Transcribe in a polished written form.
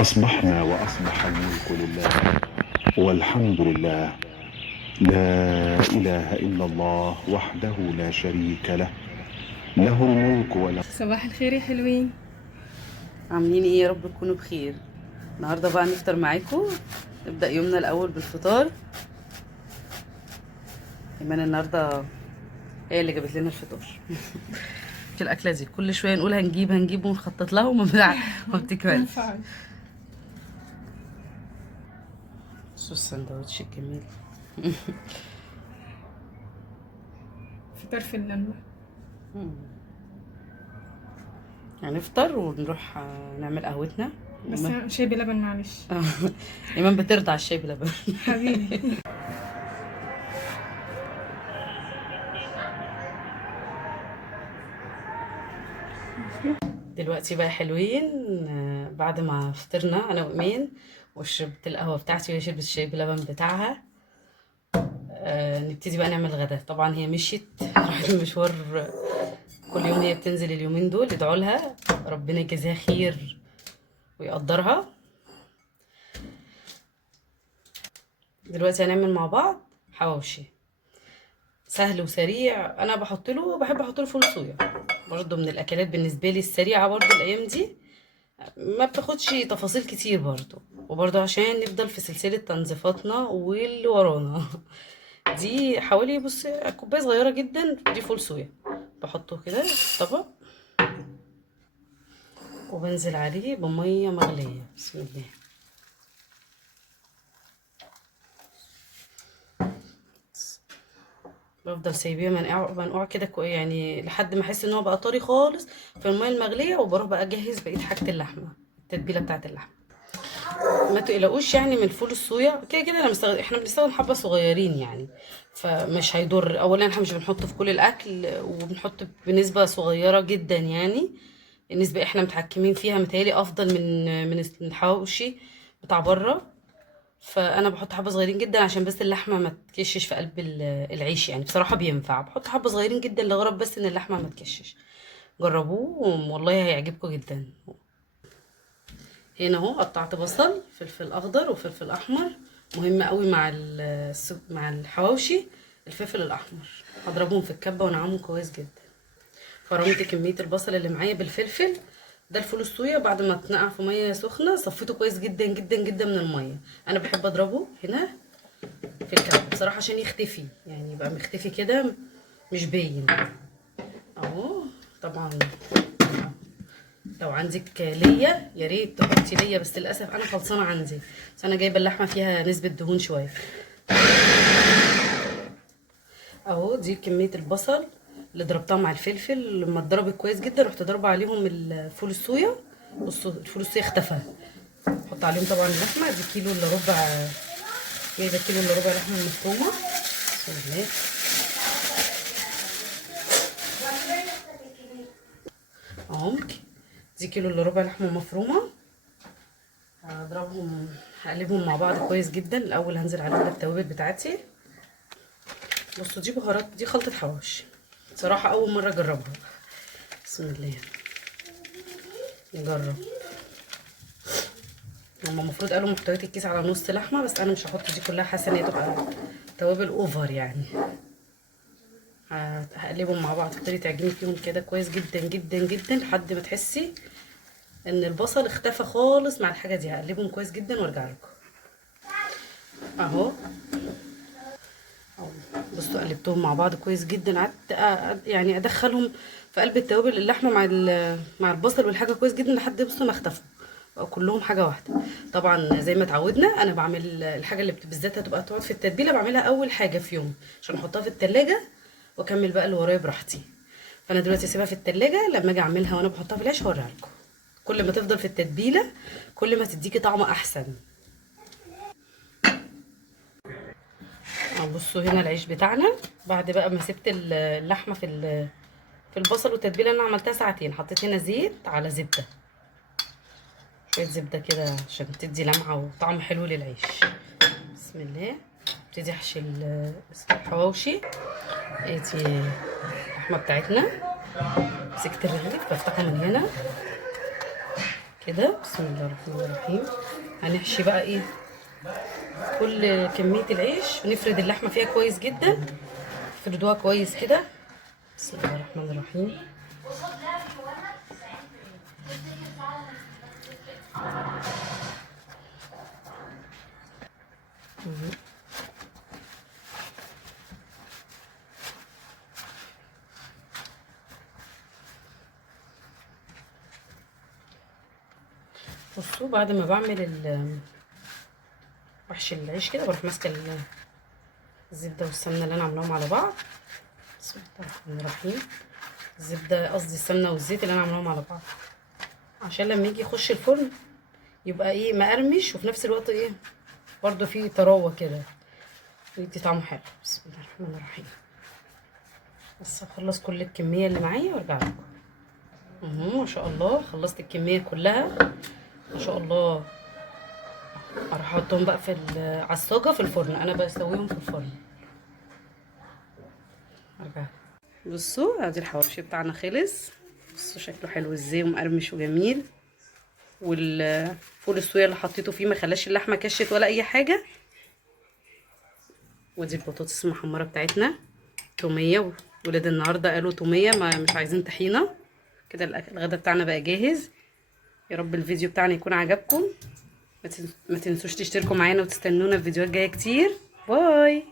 أصبحنا وأصبح الملك لله والحمد لله. لا إله إلا الله وحده لا شريك له، له الملك وله. صباح الخير يا حلوين. عاملين ايه؟ يا رب تكونوا بخير. النهارده بقى نفطر معاكم، نبدأ يومنا الأول بالفطار. ايمان النهارده هي اللي جابت لنا الفطار. في الأكلة دي كل شوية نقول هنجيب ونخطط لها ما بتكملش. شو السندوتش الجميل. فطار في النملة. هنفطر ونروح نعمل قهوتنا. بس شاي بلبن معلش. ايمان بترضع الشاي بلبن. حبيبي. دلوقتي بقى حلوين، بعد ما فطرنا انا وايمان وشربت القهوه بتاعتي وهي شربت الشاي بلبن بتاعها، نبتدي بقى نعمل غدا. طبعا هي مشيت راحت المشوار، كل يوم هي بتنزل اليومين دول. ادعوا لها ربنا يجازيها خير ويقدرها. دلوقتي هنعمل مع بعض حواوشي سهل وسريع. انا بحب احط له فول صويا، برضه من الاكلات بالنسبه لي السريعه برضه الايام دي، ما بتاخدش تفاصيل كتير برضه، وبرضه عشان نفضل في سلسله تنظيفاتنا واللي ورانا. دي حوالي بص كوبايه صغيره جدا دي فول صويا، بحطه كده في طبق وبنزل عليه بميه مغليه. بسم الله. بفضل سايبيه منقوع كده يعني لحد ما احس ان هو بقى طري خالص في الميه المغليه، وبروح بقى اجهز بقيه حاجه اللحمه، التتبيله بتاعه اللحمه. ما تقلقوش يعني من فول الصويا، كده كده احنا بنستخدم حبه صغيرين يعني، فمش هيضر. اولا احنا مش بنحطه في كل الاكل، وبنحط بنسبه صغيره جدا يعني. النسبه احنا متحكمين فيها، متهيألي افضل من الحواوشي بتاع بره. فانا بحط حبه صغيرين جدا عشان بس اللحمه ما تكشش في قلب العيش يعني. بصراحه بينفع بحط حبه صغيرين جدا لغرض بس ان اللحمه ما تكشش. جربوه والله هيعجبكم جدا. هنا اهو قطعت بصل، فلفل اخضر وفلفل احمر. مهم قوي مع الحواوشي الفلفل الاحمر. هضربهم في الكبه ونعمهم كويس جدا. فرمت كميه البصل اللي معايا بالفلفل. ده الفول الصويا بعد ما اتنقع في ميه سخنه صفيته كويس جدا جدا جدا من الميه. انا بحب اضربه هنا في الكبه بصراحه عشان يختفي، يعني يبقى مختفي كده مش باين اهو. طبعا لو عندك ليا يا ريت تحطي ليا، بس للاسف انا خلصانه عندي، بس انا جايبه اللحمه فيها نسبه دهون شويه اهو. دي كميه البصل اللي ضربتها مع الفلفل. لما اتضربت كويس جدا رحت ضربه عليهم الفول الصويا. بصوا الفول الصويا اختفى. احط عليهم طبعا اللحمه. دي كيلو الا ربع، جايبه كيلو الا ربع لحمه مفرومه. بسم الله اهو. دي كيلو الا ربع لحمه مفرومه. هقلبهم مع بعض كويس جدا. الاول هنزل عليهم بالتوابل بتاعتي. بصوا دي بهارات، دي خلطه حواوشي صراحه اول مره اجربها. بسم الله نجرب. هما المفروض قالوا محتويات الكيس على نص لحمه، بس انا مش هحط دي كلها، حاسه ان هي تبقى توابل اوفر يعني. هقلبهم مع بعض، تبتدي تعجني فيهم كده كويس جدا جدا جدا لحد ما تحسي ان البصل اختفى خالص مع الحاجه دي. هقلبهم كويس جدا وارجع لكم اهو. بصوا قلبتهم مع بعض كويس جدا. قعدت يعني ادخلهم في قلب التوابل اللحمه مع البصل والحاجه كويس جدا لحد بصوا ما اختفوا بقوا كلهم حاجه واحده. طبعا زي ما اتعودنا انا بعمل الحاجه اللي بالذات هتبقى تقعد في التتبيله بعملها اول حاجه في يوم عشان احطها في التلاجة واكمل بقى اللي ورايا براحتي. فانا دلوقتي اسيبها في التلاجة، لما اجي اعملها وانا بحطها في العيش هوريها لكم. كل ما تفضل في التتبيله كل ما تديكي طعم احسن. بصوا هنا العيش بتاعنا بعد بقى ما سبت اللحمه في البصل والتتبيله اللي انا عملتها ساعتين. حطيت هنا زيت على زبده، شويه زبده كده عشان تدي لمعه وطعم حلو للعيش. بسم الله. ابتدي احشي الحواوشي. ادي اللحمه بتاعتنا. مسكت الرغيف بفتحه من هنا كده. بسم الله الرحمن الرحيم. هنحشي بقى ايه كل كمية العيش، ونفرد اللحمة فيها كويس جدا، نفردوها كويس كده. بسم الله الرحمن الرحيم. بصوا بعد ما بعمل بحشي العيش كده، بروح ماسكه الزبده والسمنه اللي انا عاملاهم على بعض. بسم الله الرحمن الرحيم. الزبده قصدي السمنه والزيت اللي انا عاملاهم على بعض، عشان لما يجي يخش الفرن يبقى ايه مقرمش، وفي نفس الوقت ايه برضو فيه طراوه كده، يدي طعمه حلو. بسم الله الرحمن الرحيم. بس اخلص كل الكميه اللي معايا وارجع لكم. ما شاء الله خلصت الكميه كلها ما شاء الله. اروح احطهم بقى في العصاجه في الفرن، انا بسويهم في الفرن. ارجع. بصوا ادي الحواوشي بتاعنا خلص. بصوا شكله حلو ازاي ومقرمش وجميل، والفول الصويا اللي حطيته فيه ما خلاش اللحمه كشت ولا اي حاجه. ودي البطاطس المحمره بتاعتنا، توميه، ولاد النهارده قالوا توميه مش عايزين طحينه. كده الغدا بتاعنا بقى جاهز. يا رب الفيديو بتاعنا يكون عجبكم. ما تنسوش تشتركوا معانا وتستنونا في فيديوهات جايه كتير. باي.